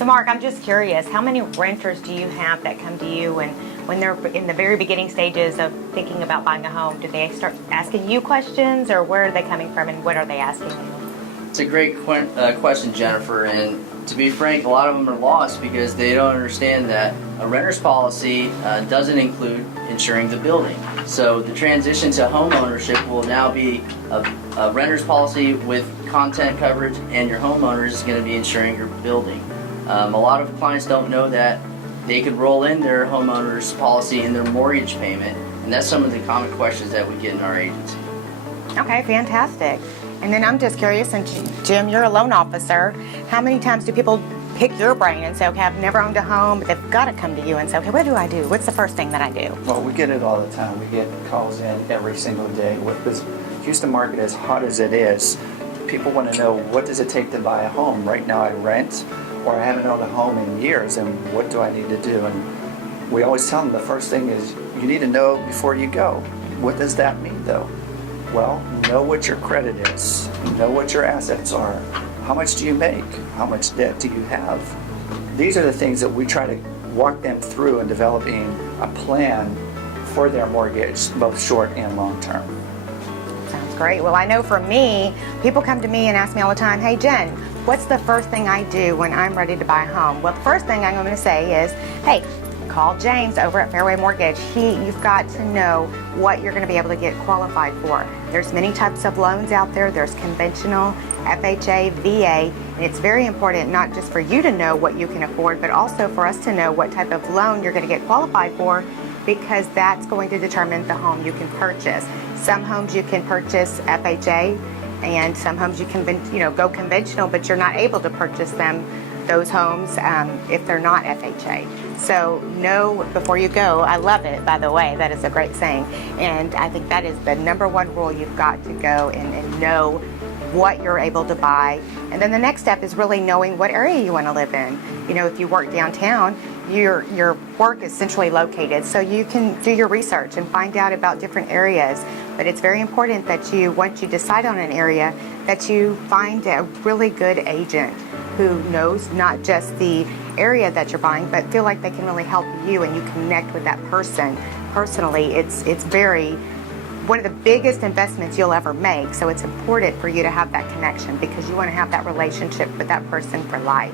So Mark, I'm just curious, how many renters do you have that come to you and when they're in the very beginning stages of thinking about buying a home, do they start asking you questions, or where are they coming from and what are they asking you? It's a great question, Jennifer, and to be frank, a lot of them are lost because they don't understand that a renter's policy doesn't include insuring the building. So the transition to home ownership will now be a renter's policy with content coverage, and your homeowner is going to be insuring your building. A lot of clients don't know that they could roll in their homeowner's policy in their mortgage payment, and that's some of the common questions that we get in our agency. Okay, fantastic. And then I'm just curious, and Jim, you're a loan officer, how many times do people pick your brain and say, okay, I've never owned a home, but they've got to come to you and say, okay, what do I do? What's the first thing that I do? Well, we get it all the time. We get calls in every single day. With this Houston market as hot as it is, people want to know, what does it take to buy a home? Right now I rent, or I haven't owned a home in years, and what do I need to do? And we always tell them the first thing is, you need to know before you go. What does that mean though? Well, know what your credit is, know what your assets are, how much do you make, how much debt do you have. These are the things that we try to walk them through in developing a plan for their mortgage, both short and long term. Sounds great. Well, I know for me, people come to me and ask me all the time, hey Jen, what's the first thing I do when I'm ready to buy a home? Well, the first thing I'm going to say is, hey, call James over at Fairway Mortgage. You've got to know what you're going to be able to get qualified for. There's many types of loans out there. There's conventional, FHA, VA, and it's very important not just for you to know what you can afford, but also for us to know what type of loan you're going to get qualified for, because that's going to determine the home you can purchase. Some homes you can purchase FHA, and some homes you can go conventional, but you're not able to purchase those homes if they're not FHA. So know before you go. I love it, by the way. That is a great saying. And I think that is the number one rule. You've got to go and know what you're able to buy. And then the next step is really knowing what area you want to live in. You know, if you work downtown, your work is centrally located, so you can do your research and find out about different areas. But it's very important that once you decide on an area, that you find a really good agent who knows not just the area that you're buying, but feel like they can really help you and you connect with that person personally. It's one of the biggest investments you'll ever make, so it's important for you to have that connection because you want to have that relationship with that person for life.